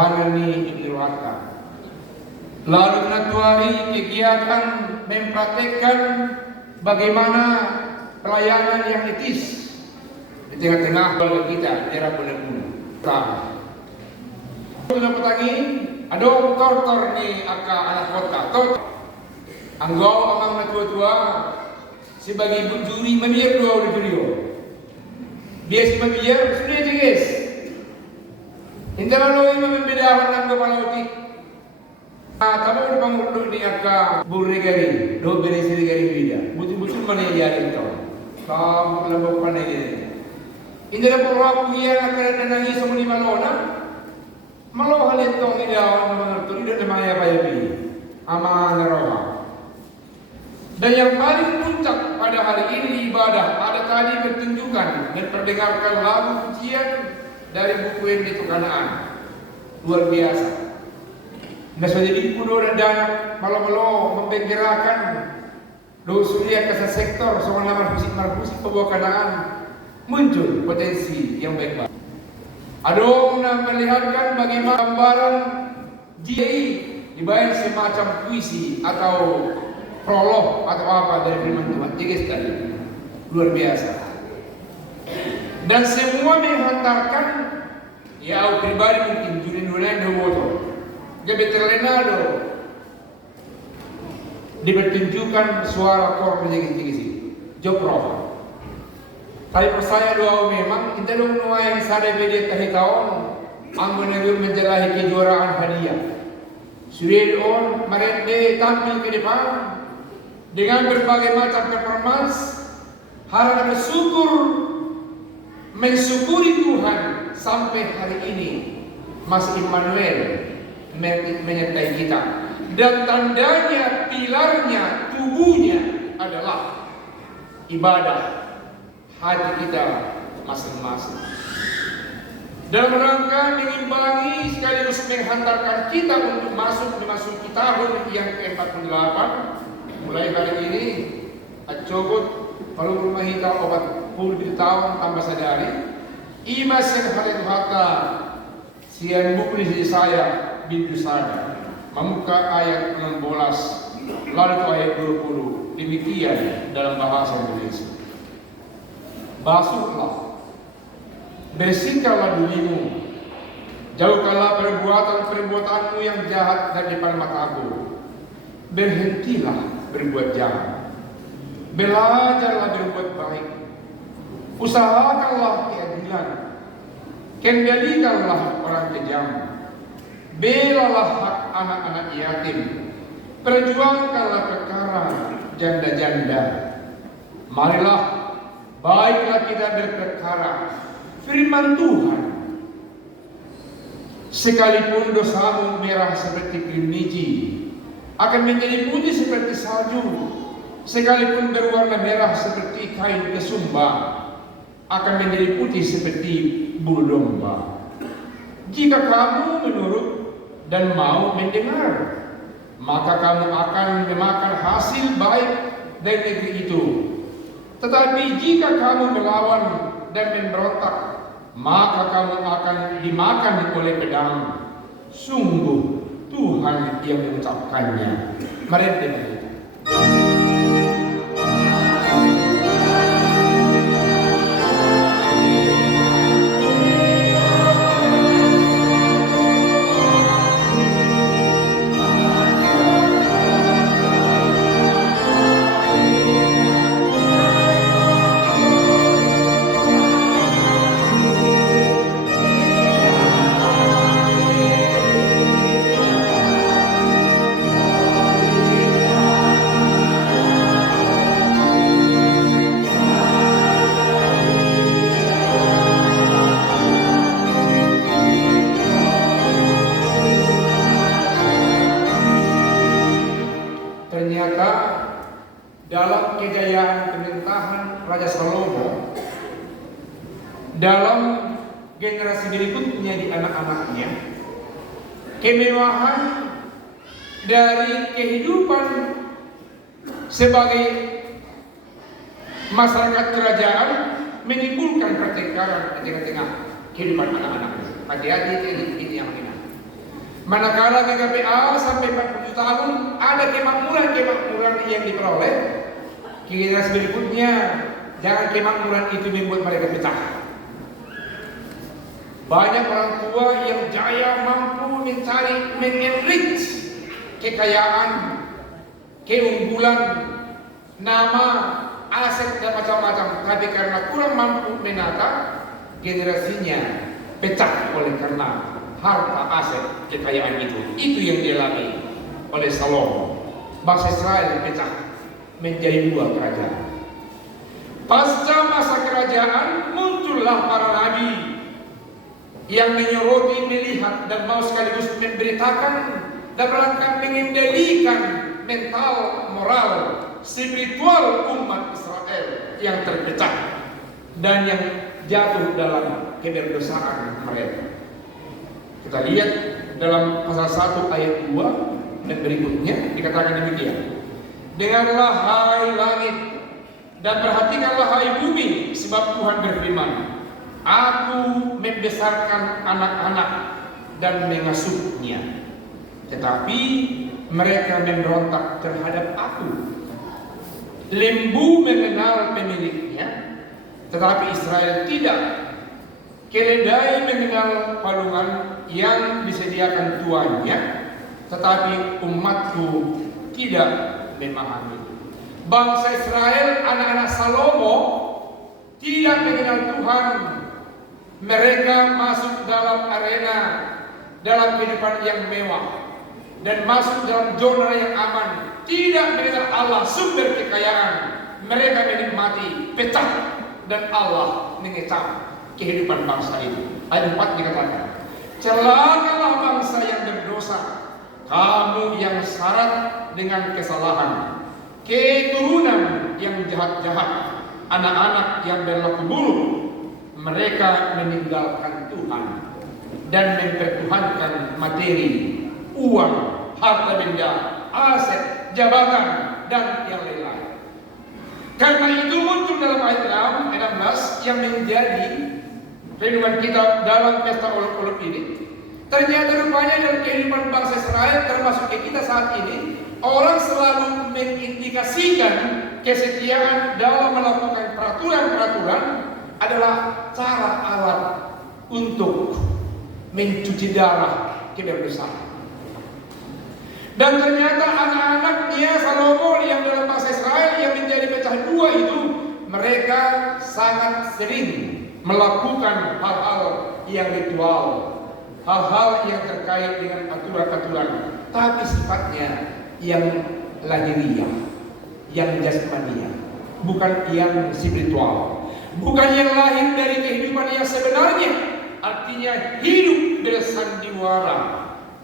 Ini Idul-Adha. Lalu menatuari kegiatan mempraktekkan bagaimana pelayanan yang etis di tengah-tengah keluarga kita di era pandemi. Sudah petani, ada tortor ni anak kota. Anggau amang tua-tua sebagai juri membiar dua juri. Dia si membiar sudah je guys. Hindi lalu ini membedakan ng kapalautik. Tapi udah pangurdo ni aka burigari, do beresirigari bida. Butul-butul mana yang ito. Kamu lambok panai dia. Hindi na po ako iyan na nangis sa muli malona. Malo halitong idawan ng mga ito. Hindi na maya payabi. Ama narawa. Dan yang paling puncak pada hari ini di ibadah ada tadi pertunjukan dan perdengarkan lagu pujian dari buku yang itu Kanaan. Luar biasa. Nasa jadi kudo dan dana malo-malo membengkerakan dosulia ke sektor soal nama musik pembawa Kanaan muncul potensi yang baik-baik. Adong na melihatkan bagaimana gambaran GI dibayar semacam puisi atau prolog atau apa dari firman Tuhan. Jadi tadi luar biasa. Dan semua menghantarkan ya pribadi mungkin Julian Duran Dewoto Gabe terlenado dipertunjukkan suara kor menjegi-jegi Jopro. Tapi persaya doa memang kita dong nuai sadar beda tahun ang menegur menjelahi kejuaraan hadiah. Sudah on mereka tampil ke depan dengan berbagai macam performance. Harap bersyukur mensyukuri Tuhan sampai hari ini Mas Immanuel menyertai kita, dan tandanya, pilarnya, tubuhnya adalah ibadah hati kita masing-masing. Dalam rangka mengimbangi sekaligus menghantarkan kita untuk masuk memasuki tahun yang ke-48, mulai hari ini acobot kalau rumah kita obat 10 tahun tambah sadari imas yang hadir hata sian buku di saya bintu sada membuka ayat 16 lalu ayat 20 demikian dalam bahasa Indonesia. Basuhlah, bersihkanlah dirimu, jauhkanlah perbuatan-perbuatanmu yang jahat dari depan matamu, berhentilah berbuat jahat, belajarlah berbuat baik, usahakanlah keadilan, kendalikanlah orang kejam, belalah hak anak-anak yatim, perjuangkanlah perkara janda-janda. Marilah, baiklah kita berperkara firman Tuhan. Sekalipun dosamu merah seperti krimniji, akan menjadi putih seperti salju. Sekalipun berwarna merah seperti kain kesumba, akan menjadi putih seperti bulu domba. Jika kamu menurut dan mau mendengar, maka kamu akan memakan hasil baik dari negeri itu. Tetapi jika kamu melawan dan memberontak, maka kamu akan dimakan oleh pedang. Sungguh Tuhan yang mengucapkannya. Mari dengar. Dalam kejayaan pemerintahan Raja Salomo, dalam generasi berikutnya di anak-anaknya, kemewahan dari kehidupan sebagai masyarakat kerajaan menimbulkan pertengkaran di tengah-tengah kehidupan anak-anaknya. Hati-hati ini yang enak. Manakala GKPA sampai 40 tahun ada kemakmuran yang diperoleh, generasi berikutnya jangan kemakmuran itu membuat mereka pecah. Banyak orang tua yang jaya mampu mencari, mengenrich kekayaan, keunggulan, nama, aset dan macam-macam, tapi karena kurang mampu menata, generasinya pecah oleh karena harta, aset, kekayaan itu yang dialami oleh Salomo. Bangsa Israel pecah menjadi dua kerajaan. Pasca masa kerajaan muncullah para nabi yang menyoroti, melihat dan mau sekaligus memberitakan dan rangka mengendalikan mental, moral, spiritual umat Israel yang terpecah dan yang jatuh dalam keberdosaan mereka. Kita lihat dalam pasal 1 ayat 2 dan berikutnya dikatakan demikian. Dengarlah hai langit dan perhatikanlah hai bumi, sebab Tuhan berfirman, Aku membesarkan anak-anak dan mengasuhnya, tetapi mereka memberontak terhadap aku. Lembu mengenal pemiliknya, tetapi Israel tidak. Keledai mengenal palungan yang disediakan tuannya, tetapi umatku tidak memahami. Bangsa Israel, anak-anak Salomo, tidak mengenal Tuhan. Mereka masuk dalam arena, dalam kehidupan yang mewah, dan masuk dalam zona yang aman. Tidak mengenal Allah, sumber kekayaan. Mereka menikmati, pecah, dan Allah mengecam kehidupan bangsa itu. Ayat 4 dikatakan, celakalah bangsa yang berdosa, kamu yang syarat dengan kesalahan, keturunan yang jahat-jahat, anak-anak yang berlaku buruk. Mereka meninggalkan Tuhan dan mempertuhankan materi, uang, harta benda, aset, jabatan, dan yang lain-lain. Karena itu muncul dalam ayat 16 yang menjadi renungan kita dalam pesta olok-olok ini. Ternyata rupanya dalam kehidupan bangsa Israel, termasuk kita saat ini, orang selalu mengindikasikan kesetiaan dalam melakukan peraturan-peraturan adalah cara alat untuk mencuci darah keberdosaan. Dan ternyata anak-anaknya Salomo yang dalam bangsa Israel yang menjadi pecah dua itu, mereka sangat sering melakukan hal-hal yang ritual, hal-hal yang terkait dengan aturan-aturan, tapi sifatnya yang lahiriah, yang jasmania, bukan yang spiritual, bukan yang lahir dari kehidupan yang sebenarnya, artinya hidup bersandiwara.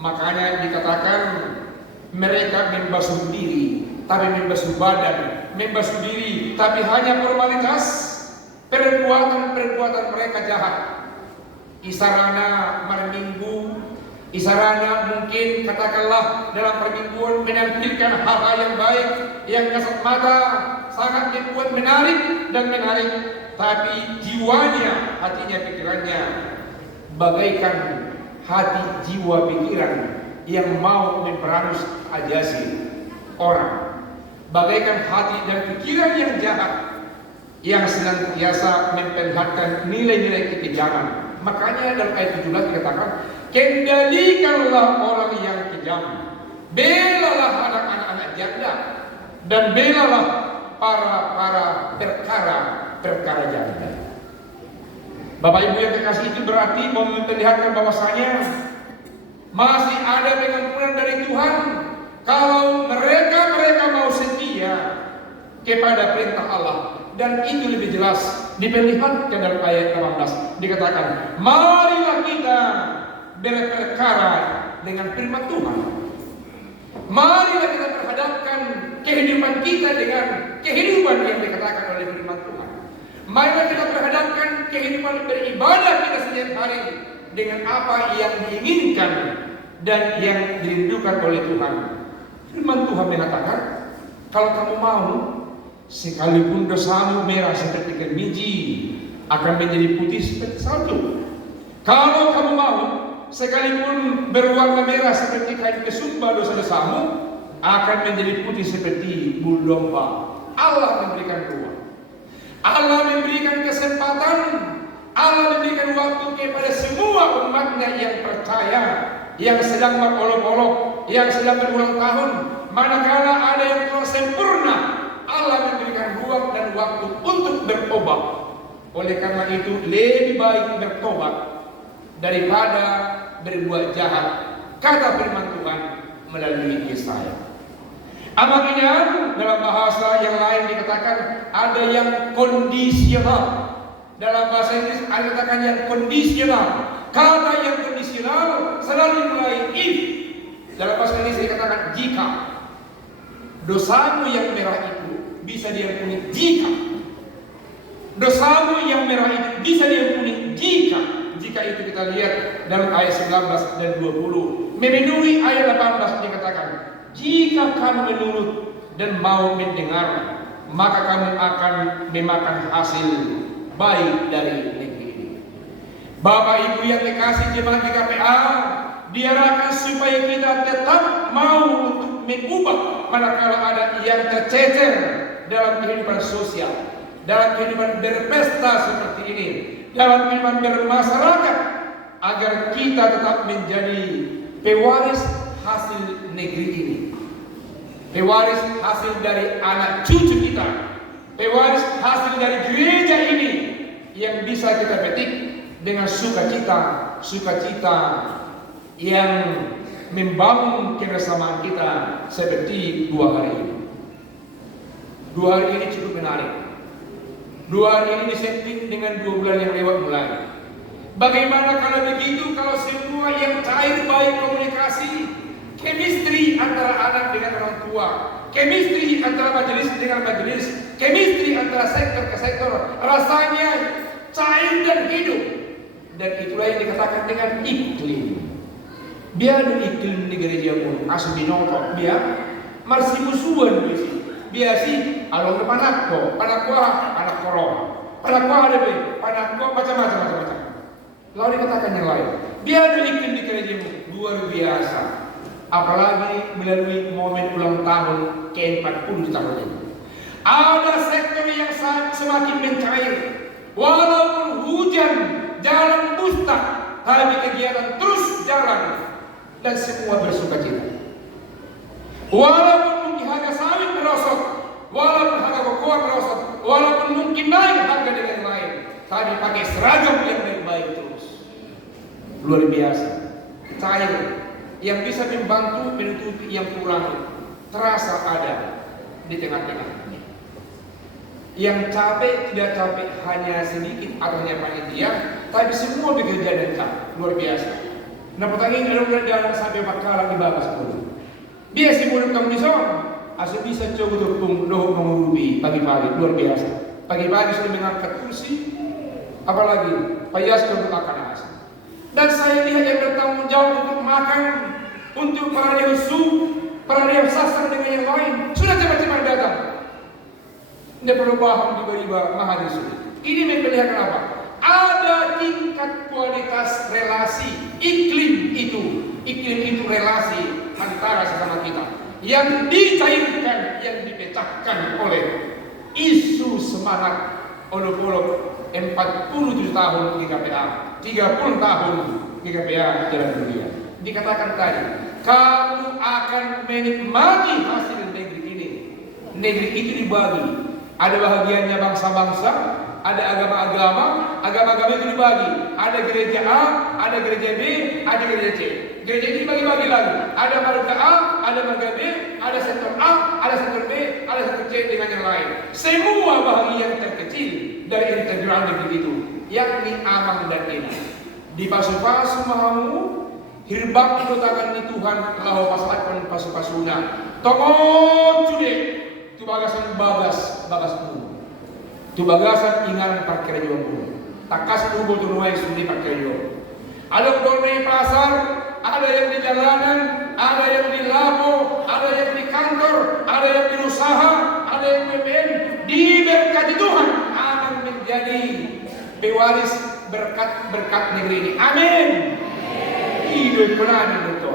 Makanya dikatakan mereka membasuh diri, tapi membasuh badan, membasuh diri, tapi hanya formalitas. Perbuatan-perbuatan mereka jahat. Isarana malam minggu, isarana mungkin katakanlah dalam permingguan menampilkan hal-hal yang baik, yang kasat mata, sangat membuat menarik dan menarik, tapi jiwanya, hatinya, pikirannya bagaikan hati jiwa pikiran yang mau memperanus ajasi orang, bagaikan hati dan pikiran yang jahat yang senantiasa memperlihatkan nilai-nilai kekejaman. Makanya dalam ayat 17 dikatakan, kendalikanlah orang yang kejam, belalah anak-anak janda, dan belalah para perkara janda. Bapak Ibu yang kekasih, itu berarti memperlihatkan bahwasanya masih ada pengampunan dari Tuhan kalau mereka mau setia kepada perintah Allah. Dan itu lebih jelas diperlihatkan dalam ayat 18. Dikatakan, marilah kita berperkara dengan firman Tuhan. Marilah kita perhadapkan kehidupan kita dengan kehidupan yang dikatakan oleh firman Tuhan. Marilah kita perhadapkan kehidupan beribadah kita setiap hari dengan apa yang diinginkan dan yang dirindukan oleh Tuhan. Firman Tuhan mengatakan, kalau kamu mau, sekalipun dosamu merah seperti kemiji, akan menjadi putih seperti salju. Kalau kamu mau, sekalipun berwarna merah seperti kain kesumba dosa-dosamu, akan menjadi putih seperti bulu domba. Allah memberikan ruang, Allah memberikan kesempatan, Allah memberikan waktu kepada semua umatnya yang percaya, yang sedang berolok-olok, yang sedang berulang tahun. Manakala ada yang telah sempurna, Allah memberikan ruang dan waktu untuk bertobat. Oleh karena itu, lebih baik bertobat daripada berbuat jahat. Kata firman Tuhan melalui Yesaya. Amaknya dalam bahasa yang lain dikatakan ada yang kondisional. Dalam bahasa Inggris ada katakan yang kondisional. Kata yang kondisional selalu mulai if. Dalam bahasa Inggris dikatakan jika. Dosamu yang merah itu bisa diampuni jika. Dosamu yang merah itu bisa diampuni jika. Jika itu kita lihat dalam ayat 19 dan 20. Memenuhi ayat 18 dikatakan, jika kamu menurut dan mau mendengar, maka kamu akan memakan hasil baik dari negeri ini. Bapak Ibu yang dikasih jemaat GKPA, diarahkan supaya kita tetap mau untuk mengubah manakala ada yang tercecer dalam kehidupan sosial, dalam kehidupan berpesta seperti ini, dalam kehidupan bermasyarakat, agar kita tetap menjadi pewaris hasil negeri ini, pewaris hasil dari anak cucu kita, pewaris hasil dari gereja ini yang bisa kita petik dengan sukacita yang membangun kebersamaan kita seperti 2 hari ini. 2 hari ini cukup menarik. 2 hari ini disetting dengan 2 bulan yang lewat mulai. Bagaimana kalau begitu, kalau semua yang cair baik komunikasi, chemistry antara anak dengan orang tua, chemistry antara majelis dengan majelis, chemistry antara sektor ke sektor, rasanya cair dan hidup. Dan itulah yang dikatakan dengan iklim. Biar iklim di gereja pun asu binoto, biar masih musuhan biasi along ke panakko anak korong, panakko ada be, panakko macam-macam. Lalu dikatakan yang lain. Biar iklim di gereja luar biasa. Apalagi melalui momen ulang tahun ke-40 tahun ini. Ada sektor yang semakin mencair. Walaupun hujan, jalan dusta, tapi kegiatan terus jalan dan semua bersukacita. Walaupun mungkin harga sawit merosot, walaupun harga kokoa merosot, walaupun mungkin naik harga dengan lain, tapi pakai seragam yang baik-baik terus. Luar biasa, cair. Yang bisa membantu menutupi yang kurang terasa ada di tengah-tengah. Yang capek tidak capek hanya sedikit atau hanya panitia, tapi semua bekerja dan capek. Luar biasa. Nah pertanyaan ada jangan sampai bakalan dibahas dulu. Biasa mulut kamu di sana, asal bisa coba tepung doh mengurubi pagi-pagi. Luar biasa. Pagi-pagi sudah mengangkat kursi, apalagi payas untuk makan nasi. Dan saya lihat yang bertanggung jawab untuk makan, untuk para dehusu, para dehusu sasar dengan yang lain, sudah cepat-cepat datang. Tidak perlu paham tiba-tiba mahal sulit. Ini memperlihatkan apa? Ada tingkat kualitas relasi, iklim itu relasi antara sesama kita yang dicairkan, yang dipecahkan oleh isu semangat olok-olok 47 tahun GKPA, 30 tahun GKPA jalan dunia. Dikatakan tadi, kamu akan menikmati hasil negeri ini. Negeri itu dibagi. Ada bahagiannya bangsa-bangsa, ada agama-agama itu dibagi. Ada gereja A, ada gereja B, ada gereja C. Gereja ini dibagi-bagi lagi. Ada marga A, ada marga B, ada sektor A, ada sektor B, ada sektor C dengan yang lain. Semua bahagian terkecil dari integral negeri itu, yakni Amang dan Ena. Di pasu-pasu mahamu, hirbak itu tangan di Tuhan, lahu pasakon pasu-pasuna. Tongok cude. Itu bagasan bagas umum. Itu bagasan ingaran parkir umum. Takas tubuh tunuai suni parkir umum. Ada yang di pasar, ada yang di jalanan, ada yang di labo, ada yang di kantor, ada yang di usaha, ada yang BPN. Diberkati Tuhan akan menjadi pewaris berkat negeri ini. Amin. hidup penani itu.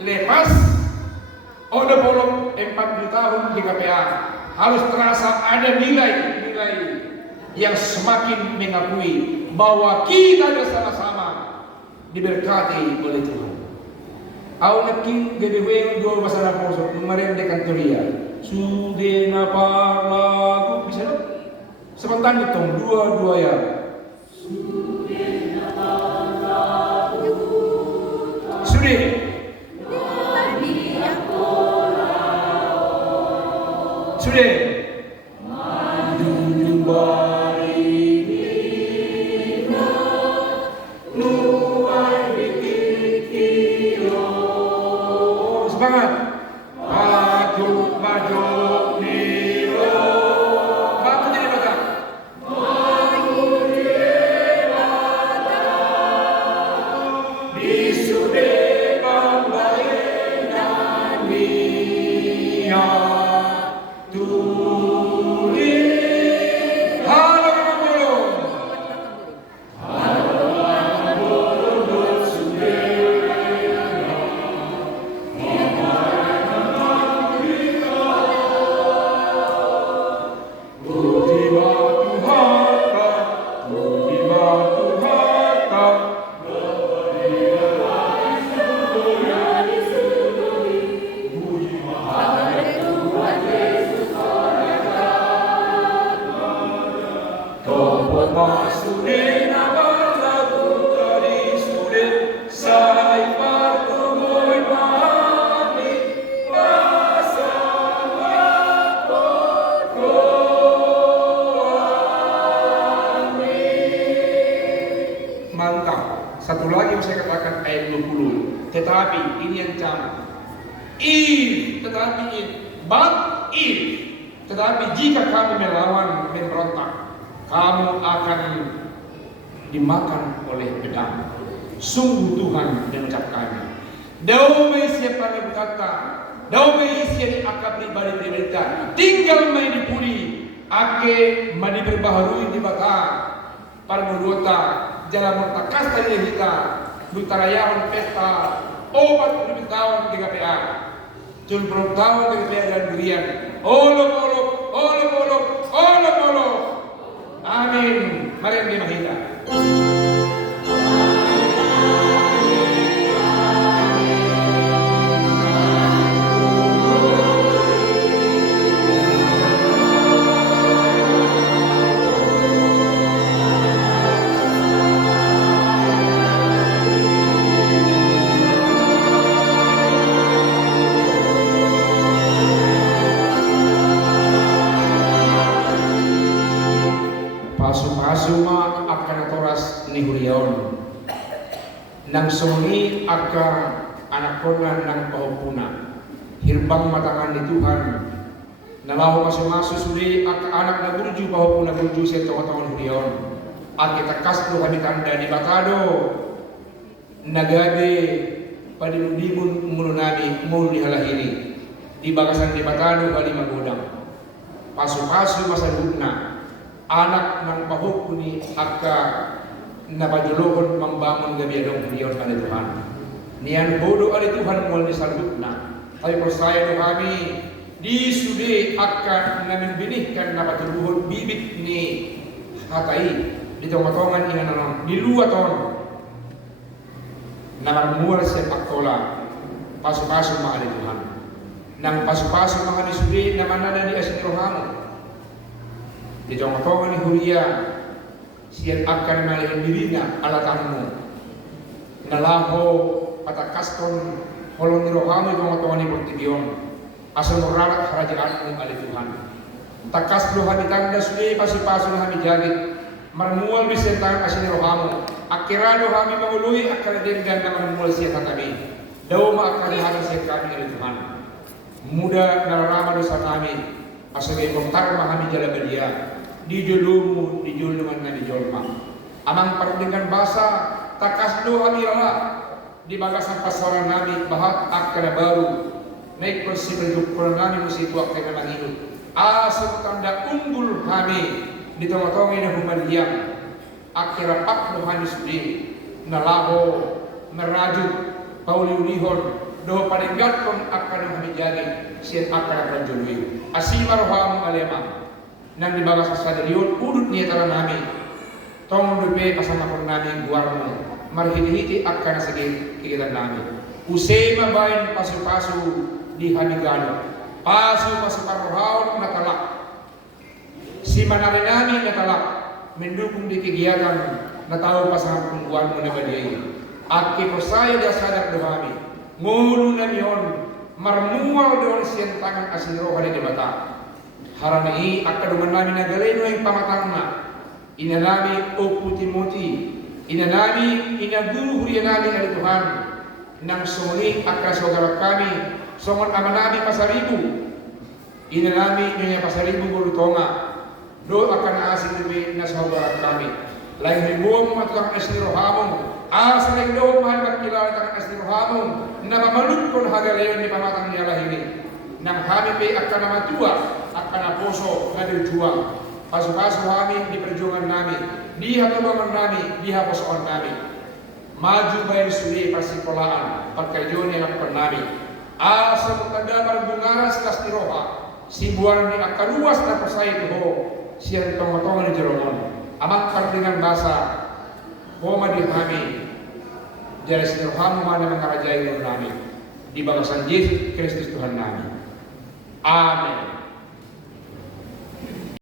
Lepas udah bolong 40 tahun di KPA, harus terasa ada nilai-nilai yang semakin mengakui bahwa kita bersama-sama diberkati oleh Tuhan. Aku nakin gede dua masalah kosong kemarin di kantoria. Sudah naparlaku bisa dong? Sebentar ditong dua ya. Sudah. Sudah. Semangat. Maju nilo. Maju jadi bata. Maju jadi bata. Di sude banglae nania. Tuli. Halo Bulu. Halo Bulu sude. Mantap. Satu lagi yang saya katakan ayat 20. Tetapi ini yang sama. If, tetapi if, but if, tetapi jika kamu melawan, memberontak, kamu akan dimakan oleh pedang. Sungguh Tuhan mengucapkannya. Damai siapa yang berkata, damai siapa akan pribadi berita, tinggal main dipuli, ake mani berbaharui di bata, para mudota, jalan mertakas tadi kita, butarayawan pesta, obat 20 tahun di KPA, 70 tahun di KPA dan durian, olok. Amin. Mari di mahita. Pasuma akan toras ni Hurion nang suni akan anak konan nang pahupuna hirbang matangan ni Tuhan nalaho masuk suri akan anak na burju pahupuna burju sa tahun Hurion at kita kaslo kami tanda di Batado nagabi padinundimun mulu nami mulu di halahini di bagasan di Batado bali magudang pasu-pasu masa dudna anak ng pahukuni akka napajulokon membangun gabiadong Hurion pada Tuhan. Nian bodoh ada Tuhan mulai salutna. Tapi percaya do kami di sudi akan namin binihkan napatuluhon bibit ni hatai di tongatongan ina nanon di luwa ton namarmual siya paktola pasu-pasu mga ada Tuhan. Nang pasu-pasu mga di sudi naman na di asin rohamo. Di tongatongan ni Huria siya akan malihin dirinya alatanmu nalaho patakaston holong ni rohamo di tongatongan ni Portigion asal murarak harajaanmu ali Tuhan takas lo hami tanda suli pasi-pasu lo hami jagit marmual bisentangan asin ni rohamo akirado hami mangului akan denggan na marmual siya kami daw maakalihanan siya kami ali Tuhan muda nararama dosa kami asal mongtar mahami jala badia di julumu di julungan na di jolma amang perundingan basa takas do kami Allah di bagasan pasaran nami bahat akara baru naik persibel dukuran nami musitu akta na manginut asal tanda unggul kami di tengah-tengah na humaliang akira pak do kami sudi nalaho merajut pauliulihon do paninggat kon akan kami jadi sian akan jului asimar ham alema nang dibaga sa sadriyon udut ni tara nami tong dupe pasama kon nami guarmo marhiti akan sige kikitan nami usay mabayan pasu-pasu di hamigano pasu parhaon natalak si manari nami natalak mendukung di kegiatan na tahu pasang pengguan mo na badiyay. At kiposaya dia sadar dohami. Ngulu na miyon, marmual doon siyang tangan asinro hali di bata. Haranai akaduman namin na galeno yung pamatang na. Inanami o puti-muti. Inanami, inaguru huriya namin ali Tuhan. Nang sumuli akasogara kami, songon ama namin pasaribu. Inanami niya pasaribu bulutonga. Do akan asing dumi na sogara kami. Lain ribuang matang esnirohamong asa lain do man magkilala tang esnirohamong na mamalukon hagalayon ni pamatang niya lahiri nang kami pe akan namatua akan naposo na dirjuang pasu-pasu kami di perjuangan namin diha tubangan namin diha posoan namin maju bayan suri pasikolaan pagkayon yang akan namin asa mutanda berbungaras kas niroha simbuan ni akan luas na pasaya tuho siang tong-tongan di jerongon amat pertingan bahasa Homa dirhami jadi sederhana mana mengarajai nami di bangsa Yesus Kristus Tuhan nami. Amin.